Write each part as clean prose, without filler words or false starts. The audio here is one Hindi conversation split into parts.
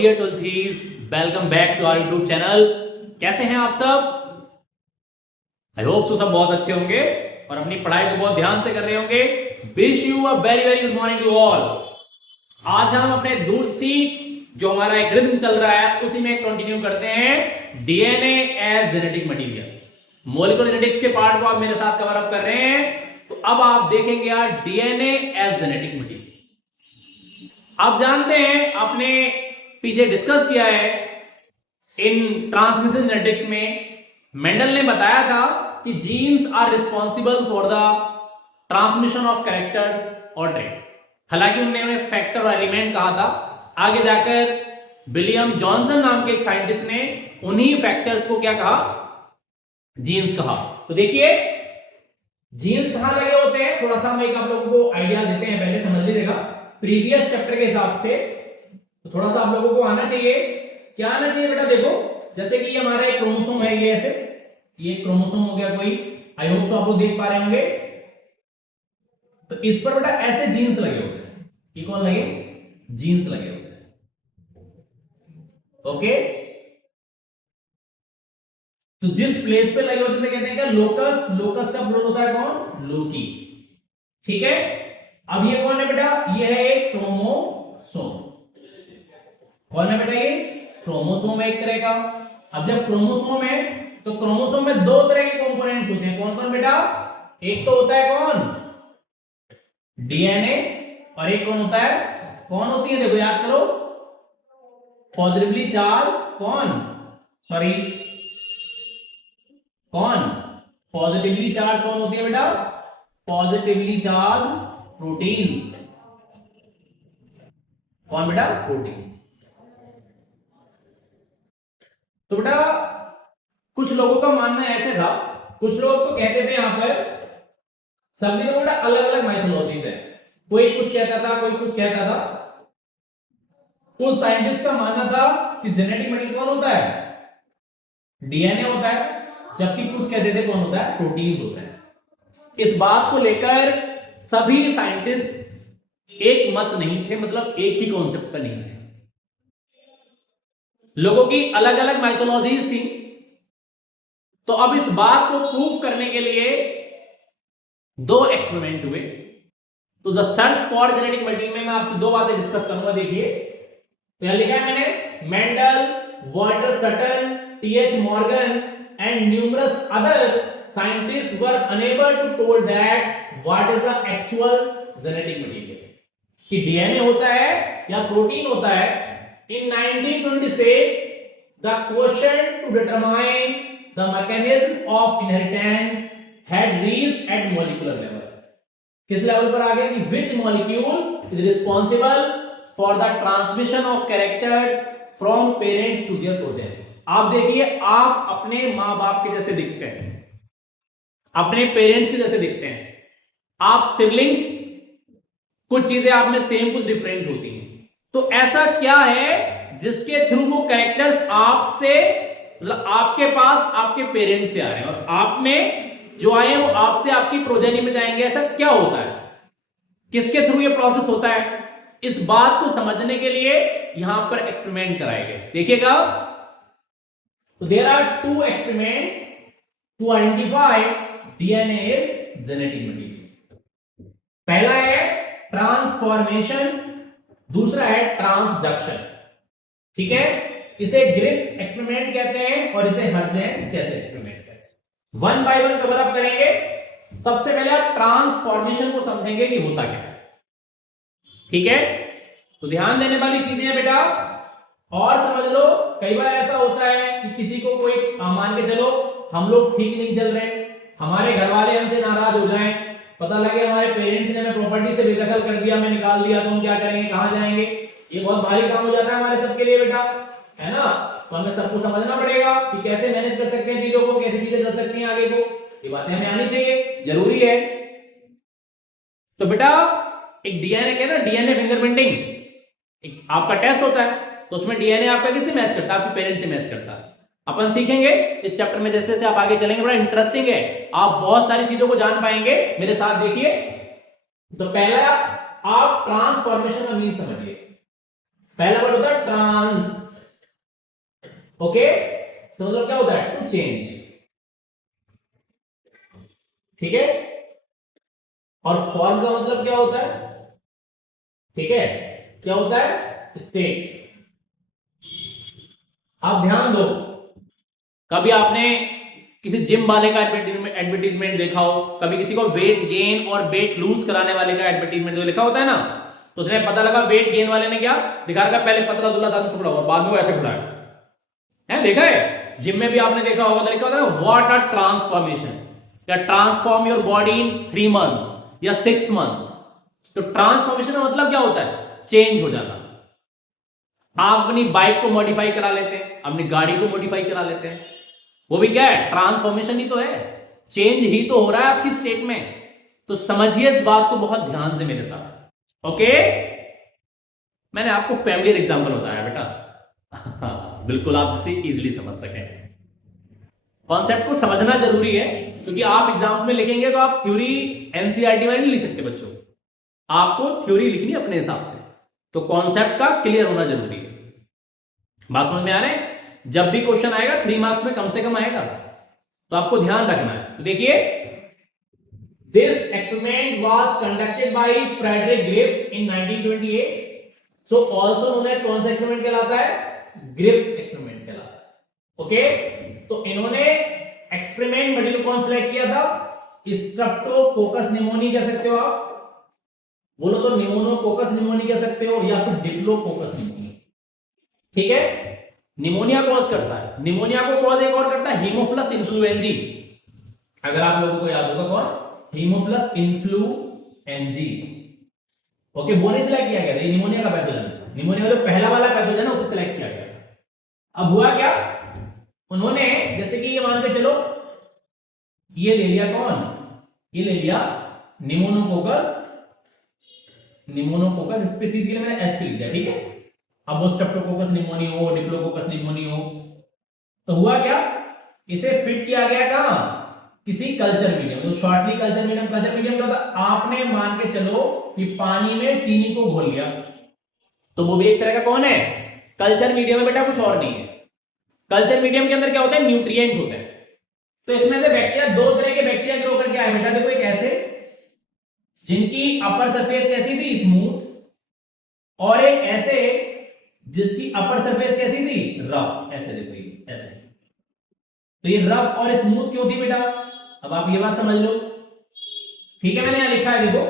डियर टुलथीज, welcome back to our YouTube channel. कैसे हैं आप सब? आई होप सो सब बहुत अच्छे होंगे और अपनी पढ़ाई को बहुत ध्यान से कर रहे होंगे। Wish you a very very good morning to all. आज हम अपने दूसरी जो हमारा एक रिदम चल रहा है उसी में कंटिन्यू करते हैं। DNA as genetic material, molecular genetics के पार्ट को आप मेरे साथ कवर अप कर रहे हैं। तो अब आप देखेंगे यार डीएनए एज जेनेटिक मटेरियल। आप जानते हैं आपने पीछे डिस्कस किया है इन ट्रांसमिशन जेनेटिक्स में मेंडल ने बताया था कि genes are responsible for the transmission of characters और ट्रेट्स। हालांकि उन्होंने फैक्टर और एलिमेंट कहा था, आगे जाकर विलियम जॉनसन नाम के एक साइंटिस्ट ने उन्हीं फैक्टर्स को क्या कहा, जीन्स कहा। तो देखिए जीन्स कहां लगे होते हैं, थोड़ा सा हम एक आप लोगों को आइडिया देते हैं, पहले समझ लीजिएगा प्रीवियस चैप्टर के हिसाब से। तो थोड़ा सा आप लोगों को आना चाहिए। क्या आना चाहिए बेटा? देखो जैसे कि ये हमारा एक क्रोमोसोम है, ये ऐसे ये क्रोमोसोम हो गया कोई, आई होप तो आप लोग देख पा रहे होंगे। तो इस पर बेटा ऐसे जीन्स लगे होते हैं। ये कौन लगे? जीन्स लगे होते हैं। ओके, तो जिस प्लेस पे लगे होते हैं कहते हैं क्या? लोकस। लोकस का प्लूरल होता है कौन? लोकी। ठीक है, अब ये कौन है बेटा? ये है एक क्रोमोसोम। कौन है बेटा? ये क्रोमोसोम है एक तरह का। अब जब क्रोमोसोम है तो क्रोमोसोम में दो तरह के कंपोनेंट्स होते हैं। कौन कौन बेटा? एक तो होता है कौन? डीएनए। और एक कौन होता है? कौन होती है? देखो याद करो, पॉजिटिवली चार्ज कौन? सॉरी, कौन? पॉजिटिवली चार्ज कौन होती है बेटा? Positively charge proteins. कौन बेटा? प्रोटीन्स। तो बेटा कुछ लोगों का मानना ऐसे था, कुछ लोग तो कहते थे यहां पर सभी लोगों का अलग अलग माइथोलॉजीज है। कोई कुछ कहता था, कोई कुछ कहता था। कुछ साइंटिस्ट का मानना था कि जेनेटिक मटेरियल कौन होता है? डीएनए होता है, जबकि कुछ कहते थे कौन होता है? प्रोटीन्स होता है। इस बात को लेकर सभी साइंटिस्ट एक मत नहीं थे, मतलब एक ही कॉन्सेप्ट पर नहीं थे। लोगों की अलग अलग माइथोलॉजीज थी। तो अब इस बात को प्रूव करने के लिए दो एक्सपेरिमेंट हुए। तो the search for genetic material में मैं आपसे दो बातें डिस्कस करूंगा। देखिए तो यहां लिखा है मैंने, Mendel, Walter Sutton, TH Morgan and numerous other scientists were unable to told that what is the actual genetic material, कि डीएनए होता है या प्रोटीन होता है। In 1926 the question to determine the mechanism of inheritance had reached at molecular level। किस लेवल पर आ गया कि which molecule is responsible for the transmission of characters from parents to their progeny। आप देखिए, आप अपने मां बाप के जैसे दिखते हैं, अपने पेरेंट्स के जैसे दिखते हैं। आप सिबलिंग्स, कुछ चीजें आप में सेम कुछ डिफरेंट होती हैं। तो ऐसा क्या है जिसके थ्रू वो कैरेक्टर्स आपसे, मतलब आपके पास आपके पेरेंट्स से आ रहे हैं और आप में जो आए हैं वो आपसे आपकी प्रोजेनी में जाएंगे? ऐसा क्या होता है? किसके थ्रू ये प्रोसेस होता है? इस बात को समझने के लिए यहां पर एक्सपेरिमेंट कराए गए। देखिएगा, तो there are two experiments to identify DNA is genetic material. पहला है ट्रांसफॉर्मेशन, दूसरा है ट्रांसडक्शन। ठीक है, इसे ग्रिफ्थ एक्सपेरिमेंट कहते हैं और इसे हर्जेन-चेस एक्सपेरिमेंट कहते हैं। One by one cover up करेंगे। सबसे पहले आप ट्रांसफॉर्मेशन को समझेंगे कि होता क्या है। ठीक है, तो ध्यान देने वाली चीजें हैं बेटा, और समझ लो कई बार ऐसा होता है कि किसी को कोई मान के चलो हम लोग ठीक नहीं चल रहे, हमारे घर वाले हमसे नाराज हो जाएं, पता लगे हमारे पेरेंट्स ने हमें प्रॉपर्टी से बेदखल कर दिया, हमें निकाल दिया, तो हम क्या करेंगे? कहां जाएंगे? ये बहुत भारी काम हो जाता है हमारे सबके लिए बेटा, है ना। तो हमें सबको समझना पड़ेगा कि कैसे मैनेज कर सकते हैं चीजों को, कैसे चीजें चल सकती हैं आगे को। ये बातें हमें आनी चाहिए, जरूरी है। तो बेटा एक डीएनए के ना, डीएनए फिंगरप्रिंटिंग एक आपका टेस्ट होता है, तो उसमें डीएनए आपका किससे मैच करता है? आपके पेरेंट्स से मैच करता है। अपन सीखेंगे इस चैप्टर में, जैसे जैसे आप आगे चलेंगे बड़ा इंटरेस्टिंग है, आप बहुत सारी चीजों को जान पाएंगे। मेरे साथ देखिए। तो पहला आप ट्रांसफॉर्मेशन का मीन समझिए। पहला वर्ड होता है ट्रांस, ओके, तो मतलब क्या होता है, टू चेंज, ठीक है। और फॉर्म का मतलब क्या होता है, ठीक है, क्या होता है, स्टेट। आप ध्यान दो, कभी आपने किसी जिम वाले का एडवर्टीजमेंट देखा हो, कभी किसी को वेट गेन और वेट लूज कराने वाले का एडवर्टीजमेंट जो लिखा होता है ना, तो उसने पता लगा वेट गेन वाले ने क्या दिखा रखा, पहले पतला दुबला आदमी खड़ा हुआ, बाद में वो ऐसे खड़ा है, देखा है, जिम में भी आपने देखा होगा, तो लिखा होता है ना व्हाट अ ट्रांसफॉर्मेशन, या transform your body in 3 months या 6 months। तो ट्रांसफॉर्मेशन का मतलब क्या होता है, चेंज हो जाना। आप अपनी बाइक को मॉडिफाई करा लेते हैं, अपनी गाड़ी को मॉडिफाई करा लेते हैं, वो भी क्या है, ट्रांसफॉर्मेशन ही तो है, चेंज ही तो हो रहा है आपकी स्टेट में। तो समझिए इस बात को बहुत ध्यान से मेरे साथ, ओके। मैंने आपको फैमिलियर एग्जांपल बताया बेटा, बिल्कुल आप जिसे इजीली समझ सकें। कॉन्सेप्ट को समझना जरूरी है, क्योंकि आप एग्जाम्स में लिखेंगे तो आप थ्योरी एनसीईआरटी में नहीं लिख सकते बच्चों, आपको थ्योरी लिखनी अपने हिसाब से, तो कॉन्सेप्ट का क्लियर होना जरूरी है। बात समझ में आ रहा है, जब भी क्वेश्चन आएगा 3 मार्क्स में कम से कम आएगा, तो आपको ध्यान रखना है। तो देखिए, this experiment was conducted by Frederick Griffith in 1928, so also known as, कौन सा एक्सपेरिमेंट कहलाता है, ग्रिफ एक्सपेरिमेंट कहलाता है, ओके। तो इन्होंने एक्सपेरिमेंट मटेरियल कौन सिलेक्ट किया था, स्ट्रेप्टोकोकस निमोनी कह सकते हो आप, बोलो तो निमोनोकोकस निमोनी कह सकते हो, या फिर डिप्लोकोकस निमोनी, ठीक है। निमोनिया कॉज करता है, निमोनिया को कॉज एक और करता है, हीमोफिलस इन्फ्लुएंजी, अगर आप लोगों को याद होगा कौन, हीमोफिलस इन्फ्लुएंजी, ओके। वो नहीं सिलेक्ट किया गया था, निमोनिया का पैथोजन, निमोनिया का जो पहला वाला पैथोजन है उसे सिलेक्ट किया गया था। अब हुआ क्या, उन्होंने जैसे कि ये मान के चलो, ये ले लिया कौन, ये ले लिया निमोनोकोकस, निमोनोकोकस स्पीसीज के लिए मैंने एस लिख दिया, ठीक है। अब वो स्ट्रेप्टोकोकस निमोनी हो, डिप्लोकोकस निमोनी हो, तो हुआ क्या, इसे फिट किया गया कहां, किसी कल्चर मीडियम, तो shortly culture medium, culture medium क्या होता है, आपने मान के चलो कि पानी में चीनी को घोल लिया, तो वो भी एक तरह का कौन है, कल्चर मीडियम है बेटा, कुछ और नहीं है। कल्चर मीडियम के अंदर क्या होता है, न्यूट्रिएंट होते हैं, तो इसमें से बैक्टीरिया, 2 तरह के बैक्टीरिया ग्रो करके आए बेटा, देखो एक ऐसे जिनकी अपर सरफेस कैसी थी, स्मूथ, और एक ऐसे जिसकी अपर सरफेस कैसी थी, रफ, ऐसे देखो ये ऐसे। तो ये रफ और स्मूथ क्यों थी बेटा, अब आप ये बात समझ लो, ठीक है। मैंने यहां लिखा है देखो,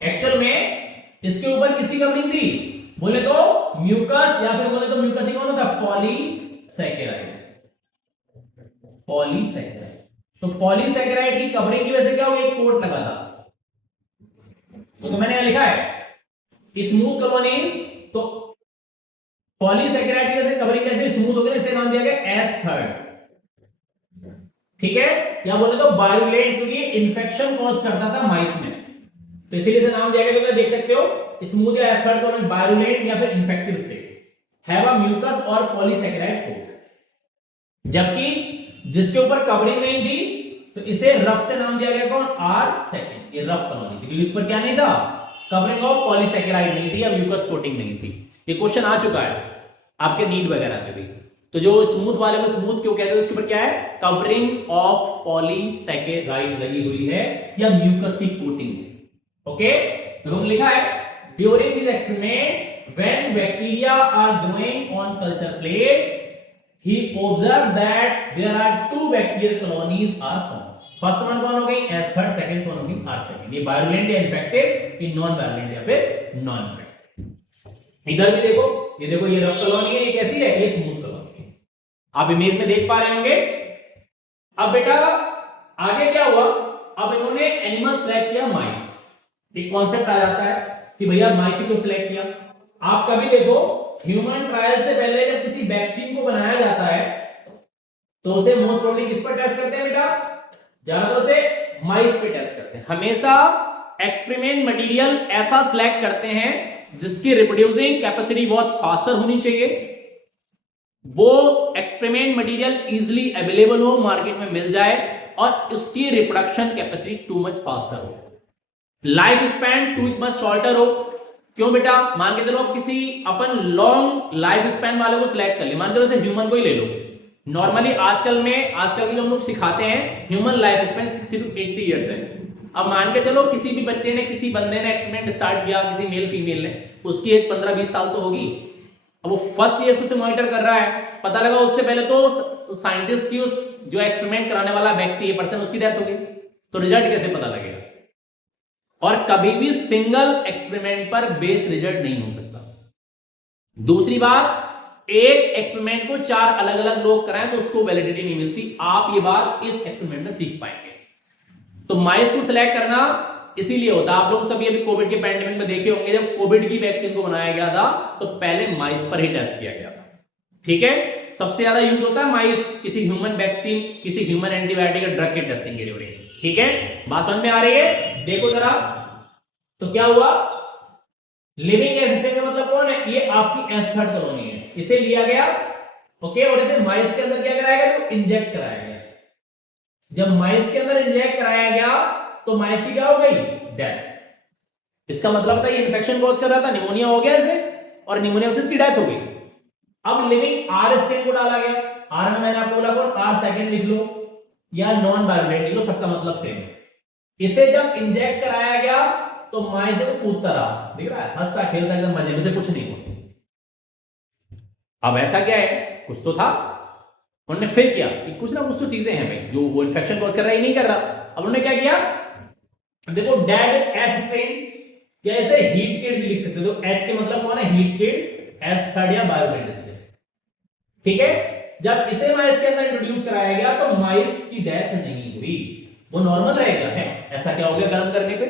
एक्चुअल में इसके ऊपर किसकी कवरिंग थी, बोले तो म्यूकस, या फिर बोले तो म्यूकस ही कौन होता है, पॉलीसैकेराइड, पॉलीसैकेराइड। तो पॉलीसैकेराइड की कवरिंग की वजह से क्या हो गया, एक कोट लगा था, तो मैंने यहां लिखा है स्मूथ कॉलोनीज, तो पॉलीसैकेराइड की वजह से कवरिंग कैसे स्मूथ हो गई, इसे नाम दिया गया एस थर्ड, ठीक है। या बोले तो वायरुलेंट, क्योंकि ये इन्फेक्शन कॉज करता था माइस में, तो इसीलिए इसे नाम दिया गया। तो देख सकते हो स्मूथ या एस थर्ड को वायरुलेंट या फिर infective states have a mucous और पॉलीसैकेराइड कोट, जबकि जिसके ऊपर कवरिंग नहीं थी तो इसे रफ से नाम दिया गया कौन, आर सेकंड, ये रफ कॉलोनी थी, क्योंकि इस पर क्या नहीं था, कवरिंग ऑफ पॉलीसैकेराइड नहीं थी या म्यूकस कोटिंग नहीं थी। ये क्वेश्चन आ चुका है आपके नीट वगैरह में भी, तो जो स्मूथ वाले को स्मूथ क्यों कहते हैं, उसके ऊपर क्या है, कवरिंग ऑफ पॉलीसैकेराइड लगी हुई है या म्यूकस की कोटिंग है, ओके। तो लिखा है during this experiment when bacteria are growing on culture plate he observed that there are 2 bacterial colonies are formed, first one कौन हो गई, एस थर्ड, सेकंड कौन होगी, आर सेकंड। ये वायरुलेंट या इन्फेक्टिव, ये नॉन वायरुलेंट या फिर नॉन इन्फेक्टिव। इधर भी देखो, ये रफ कॉलोनी है, ये कैसी है, ये स्मूथ कॉलोनी है, आप इमेज में देख पा रहे होंगे। अब बेटा आगे क्या हुआ, अब इन्होंने एनिमल सिलेक्ट किया, माइस। एक कॉन्सेप्ट आ जाता है कि भैया माइस को सिलेक्ट किया। आप कभी देखो ह्यूमन ट्रायल से पहले जब किसी वैक्सीन को बनाया जाता है तो उसे मोस्ट प्रोबेबली किस पर टेस्ट करते हैं बेटा, ज्यादातर उसे माइस पे टेस्ट करते हैं। हमेशा एक्सपेरिमेंट मटेरियल ऐसा सिलेक्ट करते हैं जिसकी रिप्रोड्यूसिंग कैपेसिटी बहुत फास्टर होनी चाहिए, वो एक्सपेरिमेंट मटेरियल इजीली अवेलेबल हो, मार्केट में मिल जाए, और उसकी reproduction capacity too much faster हो, life span too much shorter हो, क्यों बेटा? मान के चलो अब किसी अपन लॉन्ग लाइफ स्पैन वाले को सिलेक्ट कर ले, मान के चलो जैसे ह्यूमन को ही ले लो। नॉर्मली आजकल के जो हम लोग सिखाते हैं human life span 60 to 80 years है। अब मान के चलो किसी भी बच्चे ने, किसी बंदे ने एक्सपेरिमेंट स्टार्ट किया, किसी मेल फीमेल ने, उसकी एज 15-20 साल तो होगी। अब वो फर्स्ट ईयर से उसे मॉनिटर कर रहा है, पता लगा उससे पहले तो साइंटिस्ट की, उस जो एक्सपेरिमेंट कराने वाला व्यक्ति है, पर्सन, उसकी डेथ हो गई, तो रिजल्ट कैसे पता लगेगा? और कभी भी सिंगल एक्सपेरिमेंट पर बेस्ड रिजल्ट नहीं हो सकता। दूसरी बात, एक एक्सपेरिमेंट को 4 अलग अलग लोग कराएं तो उसको वैलिडिटी नहीं मिलती। आप ये बात इस एक्सपेरिमेंट में सीख पाएंगे। तो माइस को सिलेक्ट करना इसीलिए होता है। आप लोग सभी अभी कोविड के पैंडेमिक में देखे होंगे, जब कोविड की वैक्सीन को बनाया गया था तो पहले माइस पर ही टेस्ट किया गया था। ठीक है, सबसे ज्यादा यूज होता है माइस किसी ह्यूमन वैक्सीन, किसी ह्यूमन एंटीबायोटिक और ड्रग के टेस्टिंग के लिए। ठीक है, बात समझ में आ रही है? देखो जरा, तो क्या हुआ? लिविंग असिस्टेंट का मतलब कौन है? ये आपकी एस्थर्ड कॉलोनी है, इसे लिया गया, ओके, और इसे माइस के अंदर क्या कराया गया? तो इंजेक्ट कराया गया। जब माइस के अंदर इंजेक्ट कराया गया तो माइस की क्या हो गई? डेथ। इसका मतलब था ये इन्फेक्शन कॉज कर रहा था, निमोनिया हो गया इसे, और निमोनिया से इसकी डेथ हो गई। अब लिविंग आर स्टेन को डाला गया। आर में मैंने आपको बोला कौन? आर सेकंड लिख लो या नॉन वायलेंट लिख लो, सबका मतलब सेम। इसे जब इंजेक्ट कराया गया तो माइस को कूदता रहा, दिख रहा है, हंसता खेलता एकदम मजे में, से कुछ नहीं हुआ। अब ऐसा क्या है? कुछ तो था, उन्होंने फिर किया कि कुछ ना कुछ तो चीजें हैं भाई, जो वो इन्फेक्शन कॉज कर रहा है ये नहीं कर रहा। अब उन्होंने क्या किया? देखो, डेड एस स्ट्रेन या ऐसे हीट किड भी लिख सकते हो। तो एच के मतलब कौन है? हीट किड, एस थर्ड या बायोलेंट स्ट्रेन। ठीक है, जब इसे माइस के अंदर इंट्रोड्यूस कराया गया तो माइस की डेथ नहीं हुई, वो नॉर्मल रह गया है। ऐसा क्या हो गया गर्म करने पे?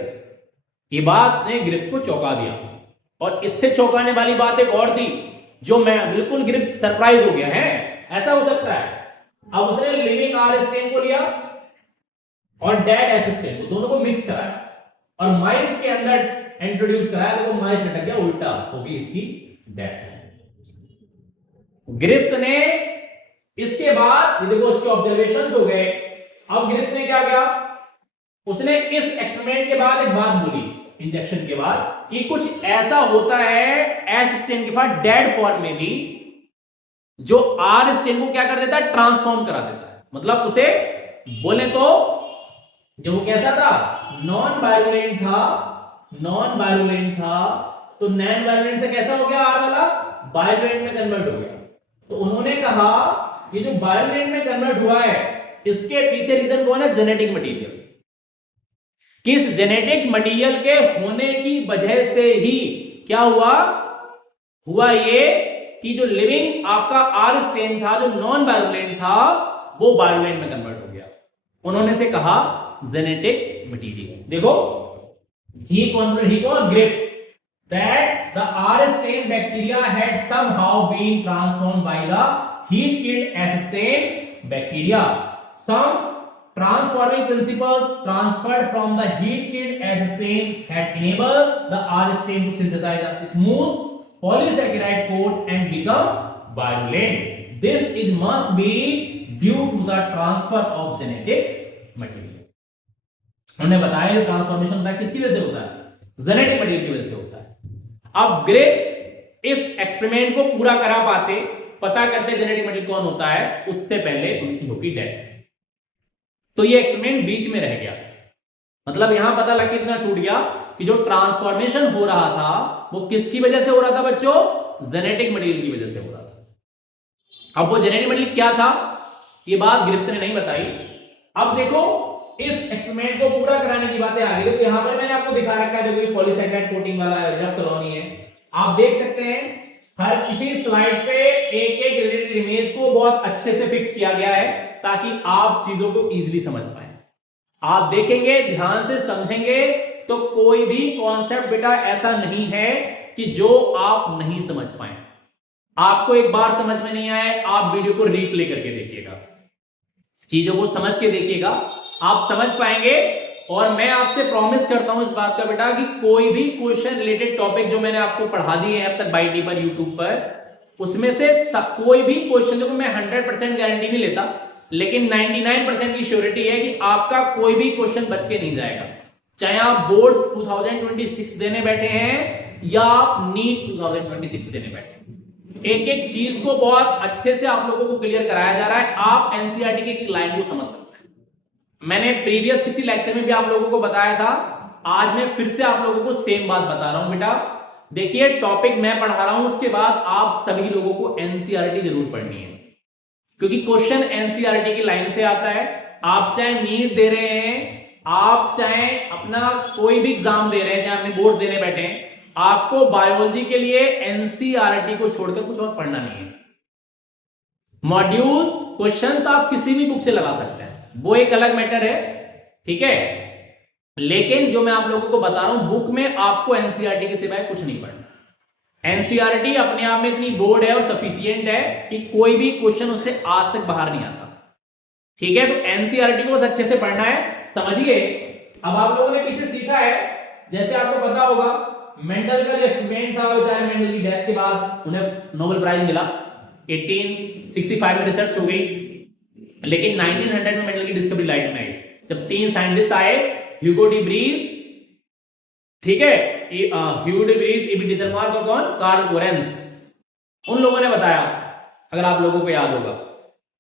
ये बात ने ग्रिफ्थ को चौंका दिया। और इससे चौंकाने वाली बात एक और थी, जो मैं बिल्कुल ग्रिफ्थ सरप्राइज हो गया है। ऐसा हो सकता है, अब उसने लिविंग आर स्टेन को लिया और डेड एस स्टेन को, दोनों को मिक्स कराया और माइस के अंदर इंट्रोड्यूस कराया। देखो माइस लटक गया, उल्टा हो गई इसकी डेथ। ग्रिफ्थ ने इसके बाद, ये देखो इसके ऑब्जर्वेशंस हो गए। अब ग्रिफ्थ ने क्या किया? उसने इस एक्सपेरिमेंट के बाद एक बात बोली, इंजेक्शन के बाद, कि कुछ ऐसा होता है एस स्टेन के बाद डेड फॉर्म में भी, जो आर स्टेन को क्या कर देता है? ट्रांसफॉर्म करा देता है। मतलब उसे बोले तो जो वो कैसा था? नॉन वायरुलेंट था, नॉन वायरुलेंट था, तो नॉन वायरुलेंट से कैसा हो गया? आर वाला वायरुलेंट में कन्वर्ट हो गया। तो उन्होंने कहा ये जो वायरुलेंट में कन्वर्ट हुआ है, इसके पीछे रीजन कौन है? Genetic material. किस जेनेटिक मटेरियल के होने की वजह से ही क्या हुआ ये कि जो लिविंग आपका आर स्टेन था, जो नॉन वायरुलेंट था, वो वायरुलेंट में कन्वर्ट हो गया। उन्होंने से कहा जेनेटिक मटेरियल। देखो, he gripped that the R strain bacteria had somehow been transformed by the heat killed S strain bacteria. Some transforming principles transferred from the heat killed S strain had enabled the R strain to synthesize a smooth polysaccharide coat and become virulent. This must be due to the transfer of genetic material. उन्होंने बताया ट्रांसफॉर्मेशन होता है किसकी वजह से होता है? जेनेटिक मटेरियल की वजह से होता है। अब ग्रे इस एक्सपेरिमेंट को पूरा करा पाते, पता करते जेनेटिक मटेरियल कौन होता है, उससे पहले उनकी होगी डेथ। तो ये एक्सपेरिमेंट बीच में रह गया। मतलब यहां पता लग के इतना छूट गया कि जो ट्रांसफॉर्मेशन हो रहा था वो किसकी वजह से हो रहा था बच्चों? जेनेटिक मटेरियल की वजह से हो रहा था। अब वो जेनेटिक मटेरियल क्या था, ये बात ग्रिफ्थ ने नहीं बताई। अब देखो, इस एक्सपेरिमेंट को पूरा कराने की बातें आ गई। तो यहां पर मैंने आपको दिखा रखा है, देखो पॉलीसैकेराइड कोटिंग वाला रफ कॉलोनी है। आप देख सकते हैं हर किसी स्लाइड पे एक एक रिलेटेड इमेज को बहुत अच्छे से फिक्स किया गया है, ताकि आप चीजों को इजीली समझ पाए। आप देखेंगे, ध्यान से समझेंगे, तो कोई भी कॉन्सेप्ट बेटा ऐसा नहीं है कि जो आप नहीं समझ पाए। आपको एक बार समझ में नहीं आए, आप वीडियो को रीप्ले करके देखिएगा, चीजों को समझ के देखिएगा, आप समझ पाएंगे। और मैं आपसे प्रॉमिस करता हूं इस बात का बेटा कि कोई भी क्वेश्चन रिलेटेड टॉपिक जो मैंने आपको पढ़ा दिए हैं अब तक बाई डी पर, यूट्यूब पर, उसमें से कोई भी क्वेश्चन, देखो मैं 100% गारंटी नहीं लेता, लेकिन 99% की श्योरिटी है कि आपका कोई भी क्वेश्चन बच के नहीं जाएगा। चाहे आप बोर्ड्स 2026 देने बैठे हैं या आप नीट 2026 देने बैठे, एक एक चीज को बहुत अच्छे से आप लोगों को क्लियर कराया जा रहा है। आप एनसीईआरटी की लाइन को समझ सकते हैं। मैंने प्रीवियस किसी लेक्चर में भी आप लोगों को बताया था, आज मैं फिर से आप लोगों को सेम बात बता रहा हूं। बेटा देखिए, टॉपिक मैं पढ़ा रहा हूं, उसके बाद आप सभी लोगों को एनसीईआरटी जरूर पढ़नी है, क्योंकि क्वेश्चन एनसीईआरटी की लाइन से आता है। आप चाहे नीट दे रहे हैं, आप चाहे अपना कोई भी एग्जाम दे रहे हैं, चाहे अपने बोर्ड देने बैठे हैं, आपको बायोलॉजी के लिए एनसीईआरटी को छोड़कर कुछ और पढ़ना नहीं है। मॉड्यूल्स क्वेश्चंस आप किसी भी बुक से लगा सकते हैं, वो एक अलग मैटर है, ठीक है। लेकिन जो मैं आप लोगों को बता रहा हूं, बुक में आपको एनसीईआरटी के सिवाय कुछ नहीं पढ़ना। एनसीईआरटी अपने आप में इतनी बोर्ड है और सफिशिएंट है कि कोई भी क्वेश्चन उससे आज तक बाहर नहीं आता, ठीक है। तो एनसीईआरटी को बस अच्छे से पढ़ना है, समझिए। अब आप लोगों ने पीछे सीखा है, जैसे आपको पता होगा मेंडल का जो एक्सपेरिमेंट था, बेचारे मेंडल की डेथ के बाद उन्हें नोबेल प्राइज मिला, 1865 में रिसर्च हो गई, लेकिन 1900 में मेंडल की डिस्कवरी लाइट में आई, जब 3 साइंटिस्ट आए, ह्यूगो डी ब्रीज, ठीक है, ह्यूगो डी ब्रीज, इबी डिसलमार्क और कौन, कार्ल लोरेंस, उन लोगों ने बताया, अगर आप लोगों को याद होगा।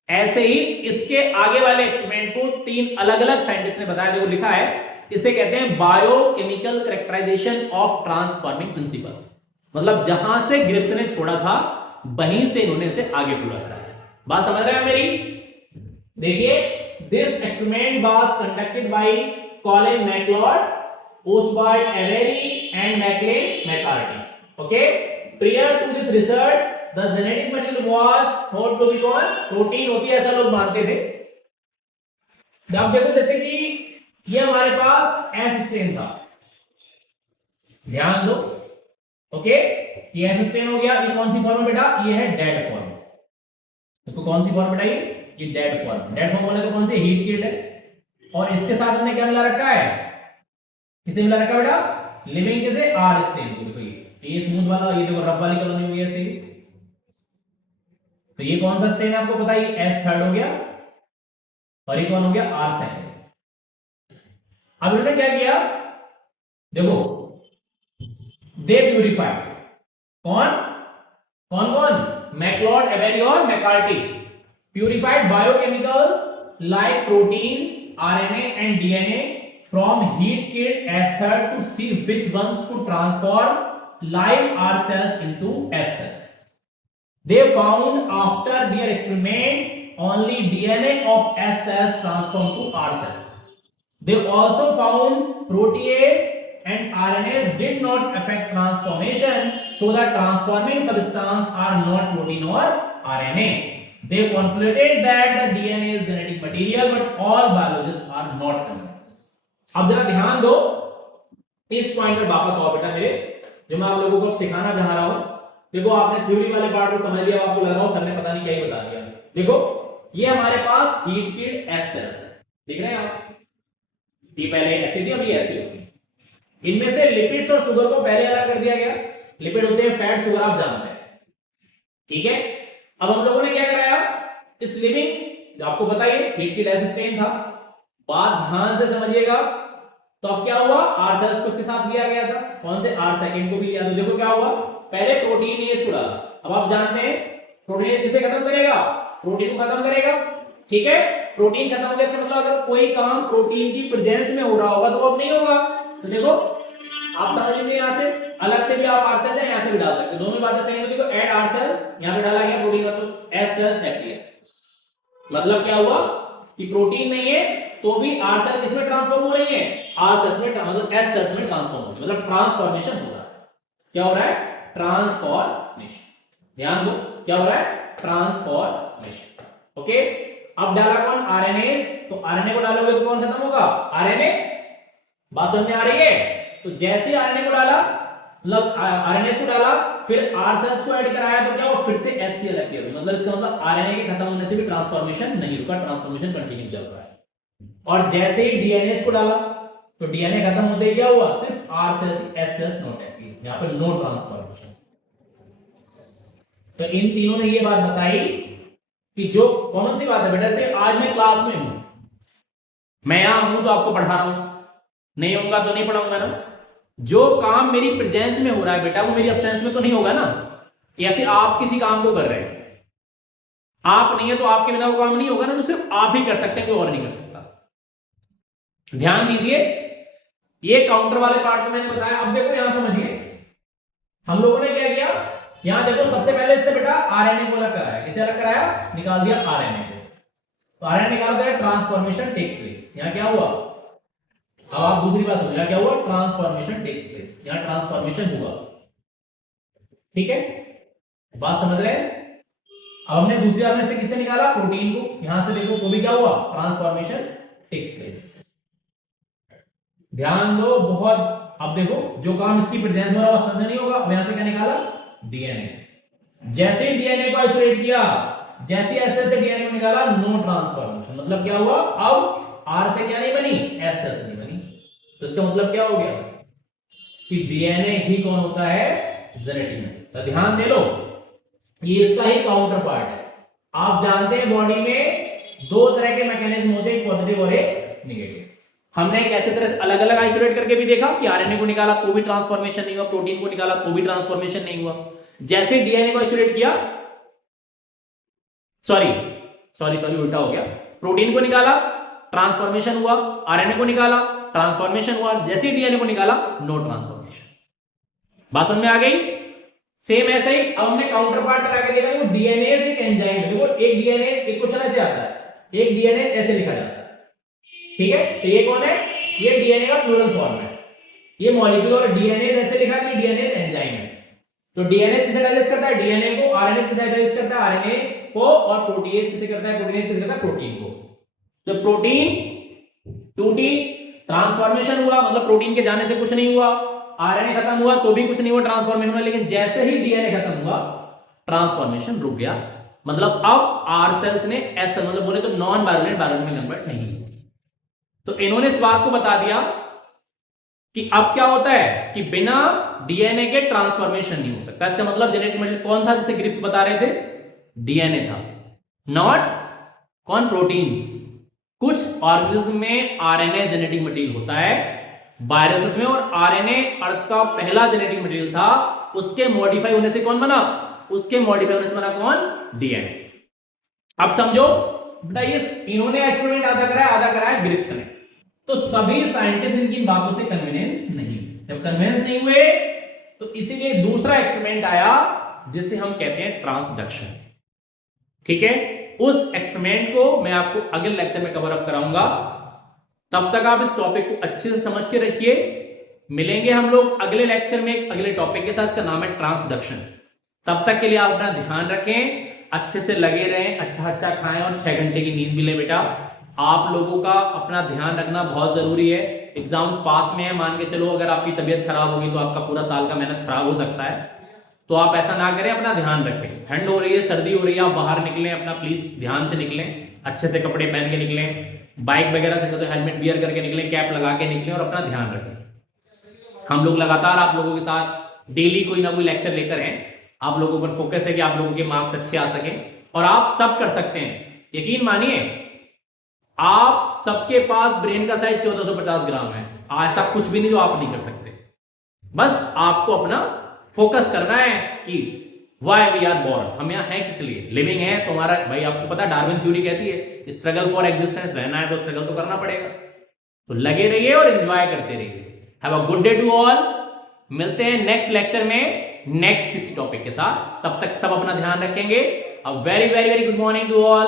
ऐसे ही इसके आगे वाले एक्सपेरिमेंट को 3 अलग अलग साइंटिस्ट ने बताया, जो लिखा है, इसे कहते हैं biochemical characterization of transforming principle. मतलब जहां से ग्रिफ्थ ने छोड़ा था, वहीं से इन्होंने इसे आगे पूरा कराया। बात समझ रहे हैं मेरी? देखिए, this experiment was conducted by Colin MacLeod, Oswald Avery and Maclyn McCarty. Okay, prior to this research the genetic material was thought to be called protein होती है, ऐसा लोग मानते थे। अब देखो, जैसे कि ये हमारे पास एस स्ट्रेन था, ध्यान दो। ओके, ये एस स्ट्रेन हो गया। ये कौन सी फॉर्म है बेटा? ये है डेड फॉर्म। तो कौन सी फॉर्म बेटा? ये डेड फॉर्म। डेड फॉर्म बोले तो कौन सी? हीट किल्ड है। और इसके साथ हमने क्या मिला रखा है? किसे मिला रखा बेटा? लिविंग किसे? आर स्ट्रेन को। देखो ये स्मूथ वाला, ये देखो रफ वाली कॉलोनी हो गई ऐसे। तो ये कौन सा स्ट्रेन है आपको पता है? ये एस थर्ड हो गया, और ये कौन हो गया? R second. अब इन्होंने क्या किया? देखो, दे प्यूरिफाइड, कौन कौन कौन? मैकलॉड, एवेरी और McCarty purified biochemicals like proteins, RNA and DNA from heat killed ester to see which ones could transform live R cells into S cells. They found after their experiment only DNA of S cells transformed to R cells. They also found protease and RNAs did not affect transformation, so the transforming substance are not protein or RNA. They concluded that the DNA is genetic material, but all biologists are not convinced. अब जरा ध्यान दो, इस पॉइंट पर वापस आओ बेटा मेरे, जो मैं आप लोगों को सिखाना चाह रहा हूं। देखो, आपने थ्योरी वाले पार्ट को समझ लिया, आपको लग रहा हो सर ने पता नहीं क्या ही बता दिया। देखो, ये हमारे पास हीट किल्ड एस सेल्स है, देख रहे हैं आप? ये पहले ऐसे थी, अभी ऐसे होगी। इनमें से लिपिड्स और शुगर को पहले अलग कर दिया गया। लिपिड होते हैं फैट, शुगर आप जानते हैं, ठीक है। अब हम लोगों ने क्या कराया? इस लिविंग, आपको पता है हीट किल्ड एस स्ट्रेन था, बात ध्यान से समझिएगा। तो अब क्या हुआ? आर सेल्स को इसके साथ लिया गया था, कौन से? आर सेकंड को भी लिया। तो देखो क्या हुआ, पहले प्रोटीनेज को डाला। अब आप जानते हैं प्रोटीनेज किसे खत्म करेगा? प्रोटीन को खत्म करेगा, ठीक है। प्रोटीन खत्म हो गया, इसका मतलब अगर कोई काम प्रोटीन की प्रेजेंस में हो रहा होगा तो अब नहीं होगा। तो देखो, आप समझ लीजिए, यहां से अलग से भी आप आर सेल्स यहां से भी डाल सकते हैं, दोनों बातें सही है। देखो, ऐड आर सेल्स यहां पे डाला गया प्रोटीन, मतलब एस सेल्स है क्लियर। मतलब क्या हुआ कि प्रोटीन नहीं है तो भी आर सेल किसमें ट्रांसफॉर्म हो रही है? आर सेल्स में, मतलब एस सेल्स में ट्रांसफॉर्म हो रही है, मतलब ट्रांसफॉर्मेशन हो रहा है। क्या हो रहा है? ट्रांसफॉर्मेशन। ध्यान दो, क्या हो रहा है? ट्रांसफॉर्मेशन। ओके, अब डाला कौन? आरएनए। तो आरएनए को डालोगे तो कौन खत्म होगा? आरएनए। बात समझ में आ रही है? तो जैसे आरएनए को डाला, मतलब आरएनए को डाला, फिर आर सेल्स को ऐड कराया, तो क्या हुआ? फिर से एचसीएल अपीयर हुई। मतलब इसका मतलब आरएनए के खत्म होने से भी ट्रांसफॉर्मेशन नहीं रुका, ट्रांसफॉर्मेशन कंटिन्यू चल रहा है। और जैसे ही डीएनए को डाला, तो डीएनए खत्म होते ही क्या हुआ? सिर्फ R cells, S cells not active, यहां पर नो ट्रांसफॉर्मेशन। तो इन तीनों ने ये बात बताई कि जो कौन सी बात है बेटा, से आज मैं क्लास में हूं, मैं यहां हूं तो आपको पढ़ा रहा हूं, नहीं होगा तो नहीं पढ़ाऊंगा ना। जो काम मेरी प्रेजेंस में हो रहा है बेटा वो मेरी एब्सेंस में तो नहीं होगा ना। ऐसे आप किसी काम को कर रहे हैं, आप नहीं है तो आपके बिना वो काम नहीं होगा ना, तो सिर्फ आप ही कर सकते हैं, कोई और नहीं कर सकता। ध्यान दीजिए, ये काउंटर वाले पार्ट में मैंने बताया। अब देखो यहां समझिए, हम लोगों ने क्या किया, यहां देखो सबसे पहले इससे बेटा आरएनए को अलग कराया। किसे अलग कराया? निकाल दिया आरएनए को। तो आरएनए निकाल दिया, ट्रांसफॉर्मेशन टेक्स प्लेस। यहां क्या हुआ? अब आप दूसरी बात समझिए, क्या हुआ? ट्रांसफॉर्मेशन टेक्स प्लेस, यहां ट्रांसफॉर्मेशन हुआ। ठीक है, बात समझ रहे हैं? अब हमने दूसरी बार में से किससे निकाला? प्रोटीन को। यहां से देखो, को भी क्या हुआ? Transformation takes place. ध्यान दो बहुत। अब देखो, जो काम इसकी प्रेजेंस में हो रहा नहीं होगा। अब यहां से क्या निकाला? डीएनए। जैसे ही डीएनए को आइसोलेट किया, जैसे एसएल से डीएनए को निकाला, नो ट्रांसफॉर्मेशन। मतलब क्या हुआ? अब आर से क्या नहीं बनी? एसएल से नहीं बनी। तो इसका मतलब क्या हो गया कि डीएनए ही कौन होता है? जेनेटिक में। तो ध्यान दे लो, ये इसका ही काउंटर पार्ट है। आप जानते हैं बॉडी में दो तरह के मैकेनिज्म होते हैं, एक पॉजिटिव और एक नेगेटिव। हमने कैसे तरह से अलग अलग आइसोलेट करके भी देखा कि आरएनए को निकाला तो भी ट्रांसफॉर्मेशन नहीं हुआ, प्रोटीन को निकाला तो भी ट्रांसफॉर्मेशन नहीं हुआ। जैसे डीएनए को आइसोलेट किया, सॉरी उल्टा हो गया, प्रोटीन को निकाला ट्रांसफॉर्मेशन हुआ, आरएनए को निकाला ट्रांसफॉर्मेशन हुआ, जैसे ही डीएनए को निकाला नो ट्रांसफॉर्मेशन। बात समझ में आ गई? सेम ऐसे ही अब हमने काउंटर पार्ट करा के देखा। देखो डीएनए एक एंजाइम है। देखो एक डीएनए, एक क्वेश्चन ऐसे आता है, एक डीएनए ऐसे लिखा जाता है। ठीक है, तो ये कौन है? ये डीएनए का प्लूरल फॉर्म है। ये मॉलिक्यूल और डीएनए ऐसे लिखा है कि डीएनए एंजाइम है। तो डीएनए किसे डाइजेस्ट करता है? डीएनए को। आरएनए किसे डाइजेस्ट करता है? आरएनए को। और प्रोटीएज किसे करता है? प्रोटीनेज किसे करता है? प्रोटीन को। तो प्रोटीन टूटी, ट्रांसफॉर्मेशन हुआ, मतलब प्रोटीन के जाने से कुछ नहीं हुआ। आरएनए खत्म हुआ तो भी कुछ नहीं हुआ, ट्रांसफॉर्मेशन हुआ। लेकिन जैसे ही डीएनए खत्म हुआ, ट्रांसफॉर्मेशन रुक गया। मतलब अब आर सेल्स ने एस, मतलब बोले तो नॉन वायरोलेंट वायरोलेंट में कन्वर्ट नहीं। तो इन्होंने इस बात को बता दिया कि अब क्या होता है कि बिना डीएनए के ट्रांसफॉर्मेशन नहीं हो सकता। इसका मतलब जेनेटिक मटेरियल कौन था जिसे ग्रिफ्ट बता रहे थे? डीएनए था, नॉट कौन? प्रोटीन्स। कुछ ऑर्गेनिज्म में आरएनए जेनेटिक मटेरियल होता है, वायरसेस में। और आरएनए अर्थ का पहला जेनेटिक मटेरियल था, उसके मॉडिफाई होने से कौन बना? उसके मॉडिफाई होने से बना कौन? डीएनए। अब समझो बेटा, ये इन्होंने एक्सपेरिमेंट आधा कराया, आधा कराया ग्रिफ्ट ने। तो सभी साइंटिस्ट इनकी बातों से कन्विंस नहीं। जब कन्विंस नहीं हुए तो इसीलिए दूसरा एक्सपेरिमेंट आया जिसे हम कहते हैं ट्रांसडक्शन। ठीक है, उस एक्सपेरिमेंट को मैं आपको अगले लेक्चर में कवर अप कराऊंगा। तब तक आप इस टॉपिक को अच्छे से समझ के रखिए। मिलेंगे हम लोग अगले लेक्चर में एक अगले टॉपिक के साथ, इसका नाम है ट्रांसडक्शन। तब तक के लिए आप अपना ध्यान रखें, अच्छे से लगे रहें, अच्छा खाएं और 6 घंटे की नींद भी लें। बेटा आप लोगों का अपना ध्यान रखना बहुत जरूरी है। एग्जाम्स पास में है, मान के चलो अगर आपकी तबीयत खराब होगी तो आपका पूरा साल का मेहनत खराब हो सकता है। तो आप ऐसा ना करें, अपना ध्यान रखें। ठंड हो रही है, सर्दी हो रही है, आप बाहर निकलें, अपना प्लीज ध्यान से निकलें, अच्छे से कपड़े पहन के निकलें, बाइक वगैरह से तो हेलमेट वियर करके निकलें, कैप लगा के निकलें और अपना ध्यान रखें। हम लोग लगातार आप लोगों के साथ डेली कोई ना कोई लेक्चर लेकर हैं। आप लोगों पर फोकस है कि आप लोगों के मार्क्स अच्छे आ सके और आप सब कर सकते हैं। यकीन मानिए, आप सबके पास ब्रेन का साइज 1450 ग्राम है। ऐसा कुछ भी नहीं जो आप नहीं कर सकते। बस आपको अपना फोकस करना है कि व्हाई वी आर बोर्न, हम यहाँ हैं किस लिए? लिविंग है तो हमारा, भाई आपको पता डार्विन थ्योरी कहती है स्ट्रगल फॉर एग्जिस्टेंस। रहना है तो स्ट्रगल तो करना पड़ेगा। तो लगे रहिए और एंजॉय करते रहिए। Have a good day to all. मिलते हैं नेक्स्ट लेक्चर में नेक्स्ट किसी टॉपिक के साथ। तब तक सब अपना ध्यान रखेंगे। A very very very good morning to all.